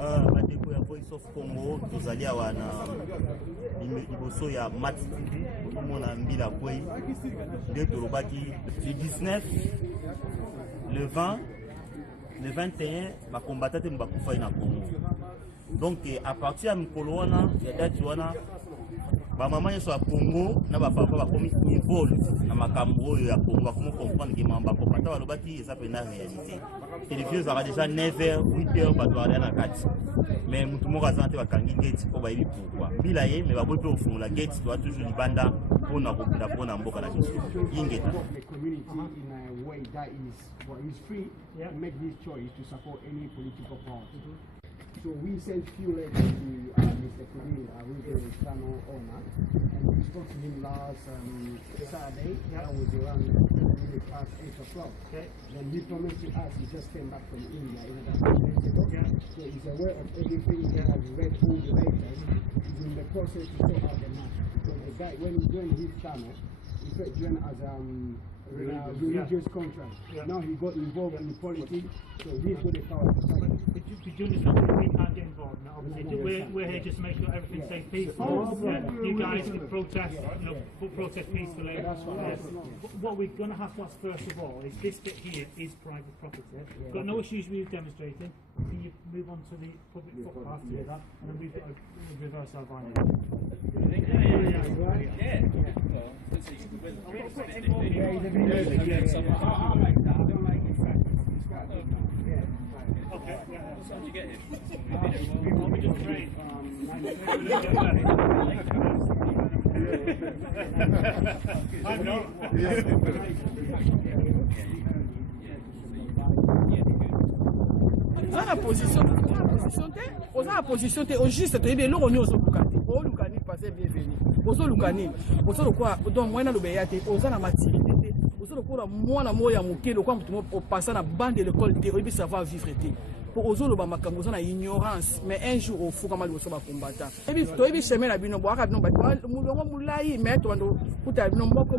Bandeko ya Voice of Congo tozali awa na liboso ya Mat TV omona mbila kwei nde tolobaki le 19 le 20 le 21 bakombata te bakufai na Congo. Donc à partir ya mikolo wana ya date wana bamama nyonso ya Congo na bapapa bakomi involve na makambo oyo ya Congo bakomi comprendre ke mamba bakombata balobaki eza pena réalité. Télévision ezalaka déjà 9h 8h bato balia na kati mais mutu moko aza te bakangi gate mpo bayebi pourquoi mbila ye mais baboyi mpe kofungola gate toa toujours libanda mpona kobunda mpona mboka na biso yingeta. So we sent few letters to Mr. Kudin, who's the channel owner, and we spoke to him last Saturday. That was around 8 o'clock. Okay. Then he promised to us, he just came back from India about 2 days ago. Yeah. So he's aware of everything, he has read all the letters. He's in the process to sort out the map. So the guy, when he joined his channel, he said join as religious contract. Yeah. Now he got involved in politics, so he's got the power to fight. Could you understand that we can't get involved now? Obviously, we're here just to make sure everything stays peaceful. You guys can protest, protest peacefully. What we're going to have to ask first of all is this bit here is private property. We've got no issues with you demonstrating. Can you move on to the public footpath to do that, and then we've got to reverse our violence. How did you get him? We just prayed. Oza na position te au juste to ebe loko nyoso lukani o lukani passer bienvenue ozo lukani ozo lokwa donc mwana lobeya te oza na maturité te ozo lokwa mwana moya moke lokwa mutu o passer na bande de l'école te obi savoir vivre te pour ozo loba makambo oza na ignorance mais un jour au fuka mali oso ba combattant ebi to ebi chemin na bino boaka bino ba mulongo mulai mais to ndo kuta bino moko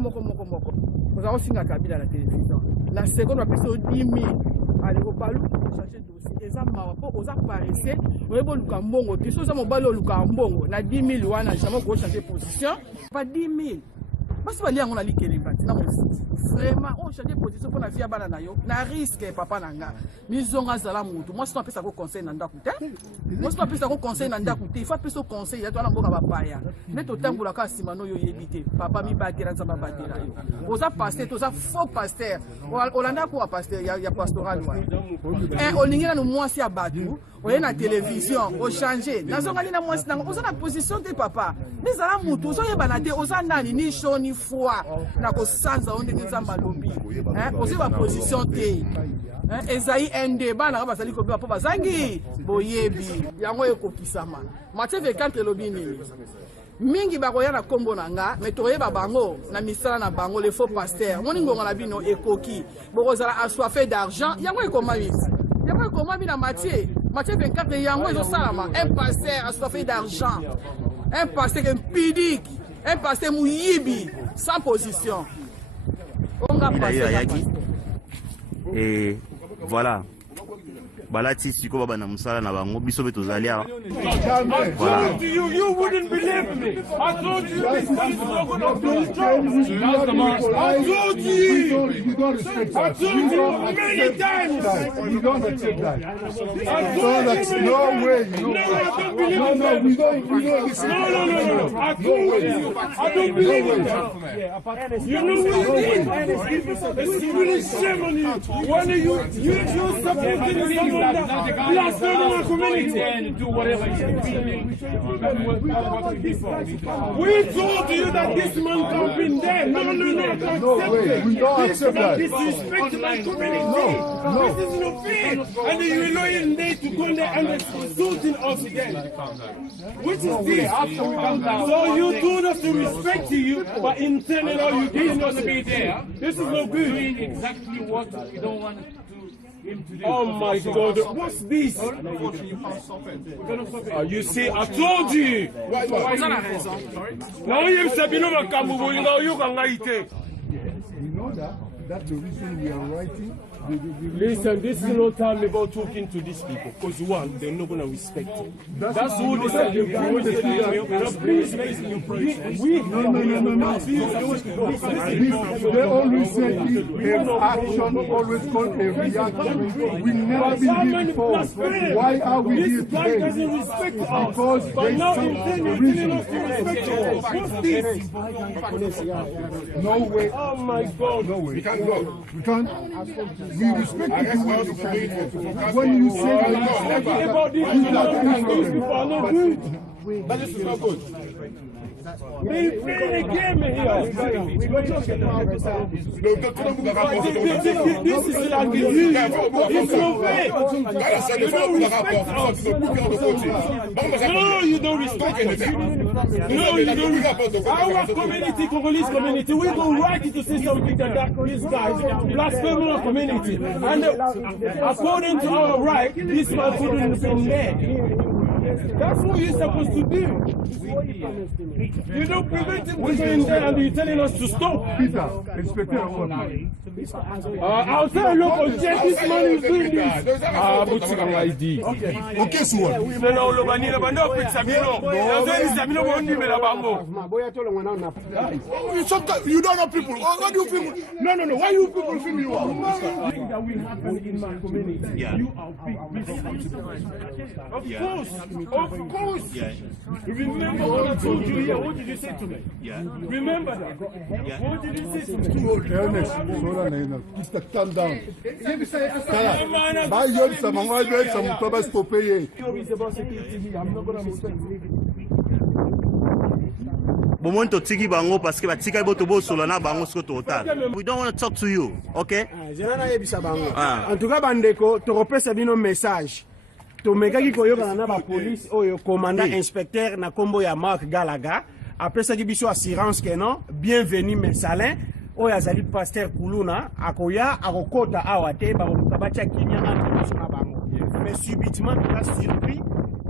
oza osinga kabila na télévision la seconde va passer au 10 000 allez au balou changer dossier eza mawa po oza paressé oyebo luka mbongo te so za mobali luka mbongo na 10 000 wana jamais ko changer position pas 10 000 basi bali yango na likelemba na mo vraiment on changer position pour na via bana na yo na risque papa nanga mizonga zala mutu moi sinon pesa ko conseil na ndaku te moi sinon pesa ko conseil na ndaku te il faut pesa conseil ya to na mboka bapaya ne to tambola ka simano yo yebite papa mi batera za babatera yo oza pasteur to za faux pasteur olanda ko pasteur ya pastoral wa olingina no mwasi ya batu oye na télévision o changer nazonga lina mwasi nanga oza na position te papa nizala mutu ozo yebana te oza nani ni shoni foi na ko sanza onde nzamba lobi ozo ba position te ezai ende bana ba sali ko ba bazangi boyebi yango ekokisama Matthieu 24 lobi nini mingi bakoya na kombo nanga mais toyeba bango na misala na bango les faux pasteurs moni ngonga na bino ekoki bokozala assoiffé d'argent yango ekomami na Matthieu 24 yango ezosalama un pasteur assoiffé d'argent un pasteur impudique un pasteur muyibi sans position onga pasteur et voilà balati siko baba na musala na bango biso be tozali awa voilà you wouldn't believe me. I told you this is not going to be You don't respect that. I told you many times. You don't accept that. I told you No way. No, I don't believe No, in that. we don't listen. No. I told you. I don't believe in that. You know what you did? It's really shame on you. When you're supporting someone that blasphemes our community and do whatever you we told you that this man can't be there. No, I can't No way. accept We it. don't This accept that. disrespect my community. No. This is not fair. And then you allow him there to go there and insulting us again. Which is this? So you told us to respect you, but internally you didn't want to be there. This is no good. Doing exactly what we don't want him to do. Oh my God, what's this? You see, I told you. Now you said, you know, We know that. That's the reason we are writing Listen, this is no time about talking to these people, because one, they're not going to respect you. That's all they said. Please, They always say if action always called a reaction. We never been here before. Why are we here today? Because they some reason. No way. Oh my God. No way. We can't go. We can't. We respect you when you say talking about these people are not good. that is not good. They playing a game here. This is like it's no way. You don't respect us. No, you don't respect us. Our community, Congolese community, we go right to say something that these guys blaspheme our community. And according to our right, this man couldn't have been there. That's what you're supposed to do. You don't prevent him from going there and you're telling us to stop. Peter, expect I'll tell you, look, check this man is doing this. What's your ID? Okay, so what? Sometimes you don't have people. What do you people? No. Why you people film you? That will happen in my community. Yeah. You are big. Of course. Yeah. Remember what I told you here. What did you say to me? Yeah. Remember that. Yeah. What did you say to me? Ernest, just calm down. By your some to stopper here. It's about security here. I'm not going to respect you. Bomon to tiki bango parce que batika boto bo solo na bango sko total. We don't want to talk to you, okay? En tout cas, bandeko, to repesa bino message. To mekaki koyoka na ba police oyo commandant inspecteur na kombo ya Mark Galaga. Après ça biso assurance que non, bienvenue Messalin. Oyo azali pasteur Kuluna akoya akokota awate ba bacha kinya entre biso na bango. Mais subitement tu as surpris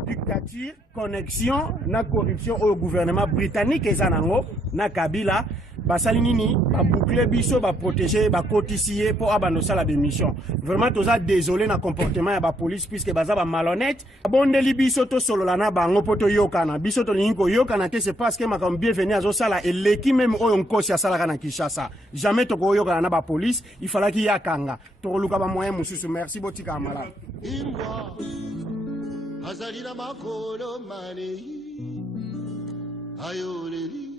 dictature, connexion na corruption au gouvernement britannique ezanango na Kabila basali nini ba boucler biso ba protéger ba cotiser pour abandonner la démission. Vraiment toza désolé na comportement ya ba police puisque baza ba malhonnête. Bondeli biso to solola na bango poto yokana biso to linko yokana te c'est parce que makam bienvenue azo sala et l'équipe même oyo nkosi asala na Kinshasa. Jamais to ko yokana na ba police, il fallait qu'il yakanga. To luka ba moyen mususu. Merci botika mala. Azalina makolo mane ayoleli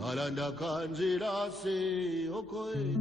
alanda kanjira se okoe